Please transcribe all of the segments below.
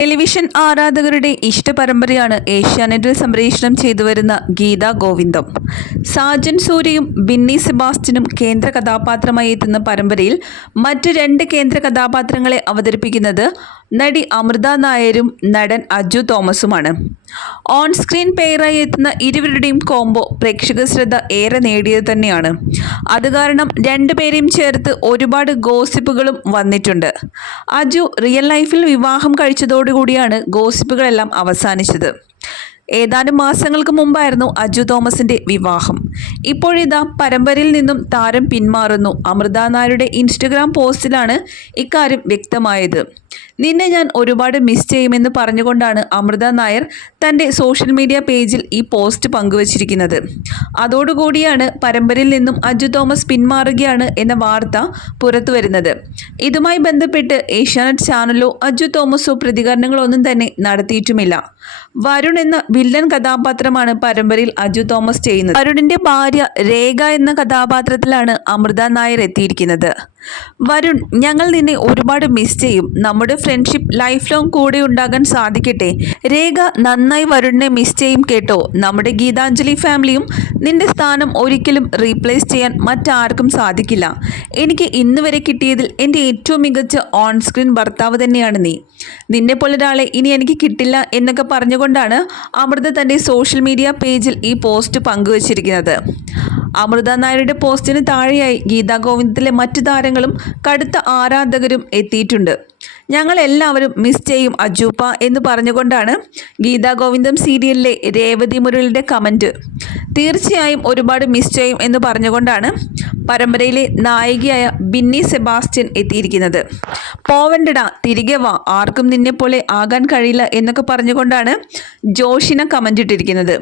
Television ആരാധകരുടെ ഇഷ്ടപരമ്പരയാണ് ഏഷ്യാനെറ്റിൽ സംപ്രേഷണം ചെയ്തു വരുന്ന ഗീത ഗോവിന്ദം. സാജൻ സൂര്യയും ബിന്നി സെബാസ്റ്റ്യനും കേന്ദ്ര കഥാപാത്രമായി എത്തുന്ന പരമ്പരയിൽ മറ്റ് രണ്ട് കേന്ദ്ര കഥാപാത്രങ്ങളെ അവതരിപ്പിക്കുന്നത് നടി അമൃത നായരും നടൻ അജു തോമസുമാണ്. ഓൺ സ്ക്രീൻ പെയറായി എത്തുന്ന ഇരുവരുടെയും കോംബോ പ്രേക്ഷക ശ്രദ്ധ ഏറെ നേടിയത് തന്നെയാണ്. അത് കാരണം രണ്ടുപേരെയും ചേർത്ത് ഒരുപാട് ഗോസിപ്പുകളും വന്നിട്ടുണ്ട്. അജു റിയൽ ലൈഫിൽ വിവാഹം കഴിച്ചതോടുകൂടിയാണ് ഗോസിപ്പുകളെല്ലാം അവസാനിച്ചത്. ഏതാനും മാസങ്ങൾക്ക് മുമ്പായിരുന്നു അജു തോമസിന്റെ വിവാഹം. ഇപ്പോഴിതാ പരമ്പരയിൽ നിന്നും താരം പിന്മാറുന്നു. അമൃത നായരുടെ ഇൻസ്റ്റഗ്രാം പോസ്റ്റിലാണ് ഇക്കാര്യം വ്യക്തമായത്. നിന്നെ ഞാൻ ഒരുപാട് മിസ് ചെയ്യുമെന്ന് പറഞ്ഞുകൊണ്ടാണ് അമൃത നായർ തന്റെ സോഷ്യൽ മീഡിയ പേജിൽ ഈ പോസ്റ്റ് പങ്കുവച്ചിരിക്കുന്നത്. അതോടുകൂടിയാണ് പരമ്പരയിൽ നിന്നും അജു തോമസ് പിന്മാറുകയാണ് എന്ന വാർത്ത പുറത്തു വരുന്നത്. ഇതുമായി ബന്ധപ്പെട്ട് ഏഷ്യാനെറ്റ് ചാനലോ അജു തോമസോ പ്രതികരണങ്ങളൊന്നും തന്നെ നടത്തിയിട്ടുമില്ല. വരുൺ എന്ന വില്ലൻ കഥാപാത്രമാണ് പരമ്പരയിൽ അജു തോമസ് ചെയ്യുന്നത്. വരുണിന്റെ ഭാര്യ രേഖ എന്ന കഥാപാത്രത്തിലാണ് അമൃത നായർ എത്തിയിരിക്കുന്നത്. വരുൺ ഞങ്ങൾ നിന്നെ ഒരുപാട് മിസ് ചെയ്യും. നമ്മുടെ ഫ്രണ്ട്ഷിപ്പ് ലൈഫ് ലോങ് കൂടെ ഉണ്ടാകാൻ സാധിക്കട്ടെ. രേഖ നന്നായി വരുണിനെ മിസ് ചെയ്യും കേട്ടോ. നമ്മുടെ ഗീതാഞ്ജലി ഫാമിലിയും നിന്റെ സ്ഥാനം ഒരിക്കലും റീപ്ലേസ് ചെയ്യാൻ മറ്റാർക്കും സാധിക്കില്ല. എനിക്ക് ഇന്ന് വരെ കിട്ടിയതിൽ എന്റെ ഏറ്റവും മികച്ച ഓൺ സ്ക്രീൻ ഭർത്താവ് തന്നെയാണ് നീ. നിന്നെ പോലൊരാളെ ഇനി എനിക്ക് കിട്ടില്ല എന്നൊക്കെ പറഞ്ഞുകൊണ്ടാണ് അമൃത തന്റെ സോഷ്യൽ മീഡിയ പേജിൽ ഈ പോസ്റ്റ് പങ്കുവച്ചിരിക്കുന്നത്. അമൃത നായരുടെ പോസ്റ്റിന് താഴെയായി ഗീതാ ഗോവിന്ദത്തിലെ മറ്റു താരങ്ങളും കടുത്ത ആരാധകരും എത്തിയിട്ടുണ്ട്. ഞങ്ങൾ എല്ലാവരും മിസ് ചെയ്യും അജൂപ്പ എന്ന് പറഞ്ഞുകൊണ്ടാണ് ഗീതാ ഗോവിന്ദം സീരിയലിലെ രേവതി മുരളിയുടെ കമന്റ് തീർച്ചയായും ഒരുപാട് മിസ് ചെയ്യും എന്ന് പറഞ്ഞുകൊണ്ടാണ് പരമ്പരയിലെ നായികയായ ബിന്നി സെബാസ്റ്റ്യൻ എത്തിയിരിക്കുന്നത്. പോവണ്ടട തിരികെ വാ ആർക്കും നിന്നെപ്പോലെ ആകാൻ കഴിയില്ല എന്നൊക്കെ പറഞ്ഞുകൊണ്ടാണ് ജോഷിന കമന്റ് ഇട്ടിരിക്കുന്നത്.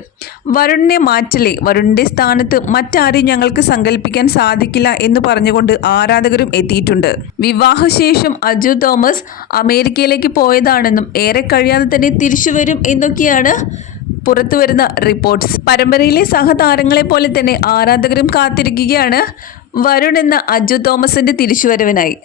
വരുണിനെ മാറ്റലേ വരുണിന്റെ സ്ഥാനത്ത് മറ്റാരെയും ഞങ്ങൾക്ക് സങ്കല്പിക്കാൻ സാധിക്കില്ല എന്ന് പറഞ്ഞുകൊണ്ട് ആരാധകരും എത്തിയിട്ടുണ്ട്. വിവാഹശേഷം അജു തോമസ് അമേരിക്കയിലേക്ക് പോയതാണെന്നും ഏറെ കഴിയാതെ തന്നെ തിരിച്ചു വരും എന്നൊക്കെയാണ് പുറത്തുവരുന്ന റിപ്പോർട്ട്സ്. പരമ്പരയിലെ സഹതാരങ്ങളെ പോലെ തന്നെ ആരാധകരും കാത്തിരിക്കുകയാണ്. വരുൺ എന്ന അജു തോമസിന്റെ തിരിച്ചുവരവിനായി.